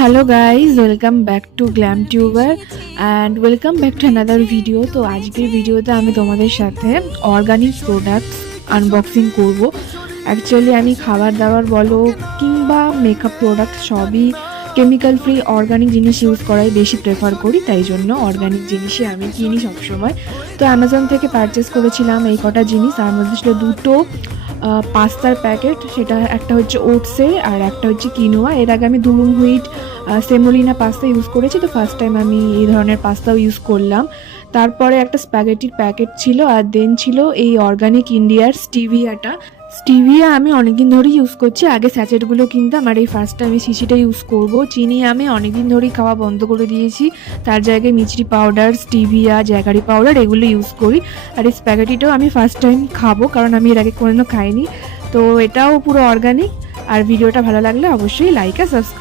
Hello guys, welcome back to glam tuber and welcome back to another video. তো আজকের ভিডিওতে আমি তোমাদের সাথে অর্গানিক প্রোডাক্টস আনবক্সিং করব। অ্যাকচুয়ালি আমি খাবার দাবার বলো কিংবা মেকআপ প্রোডাক্ট সবই কেমিক্যাল ফ্রি অর্গানিক জিনিস ইউজ করাই বেশি প্রেফার করি, তাই জন্য অর্গানিক জিনিসই আমি কিনি সবসময়। তো অ্যামাজন থেকে পারচেস করেছিলাম এই কটা জিনিস। তার মধ্যে ছিল দুটো পাস্তার প্যাকেট, সেটা একটা হচ্ছে ওটসে আর একটা হচ্ছে কিনোয়া। এর আগে আমি দুরুম হুইট সেমোলিনা পাস্তা ইউজ করেছি, তো ফার্স্ট টাইম আমি এই ধরনের পাস্তাও ইউজ করলাম। তারপরে একটা স্প্যাগেটির প্যাকেট ছিল, আর দেন ছিল এই অর্গানিক ইন্ডিয়ার স্টিভিয়া আমি অনেকদিন ধরেই ইউজ করছি। আগে স্যাচেটগুলো কিনতাম, আর এই ফার্স্ট টাইম শিশিটা ইউজ করব। চিনি আমি অনেকদিন ধরেই খাওয়া বন্ধ করে দিয়েছি, তার জায়গায় মিচড়ি পাউডার, স্টিভিয়া, জ্যাগারি পাউডার এগুলো ইউজ করি। আর এই স্প্যাগেটিটাও আমি ফার্স্ট টাইম খাবো, কারণ আমি এর আগে কোনোদিনও খাইনি। তো এটাও পুরো অর্গানিক। আর ভিডিওটা ভালো লাগলে অবশ্যই লাইক আর সাবস্ক্রাইব।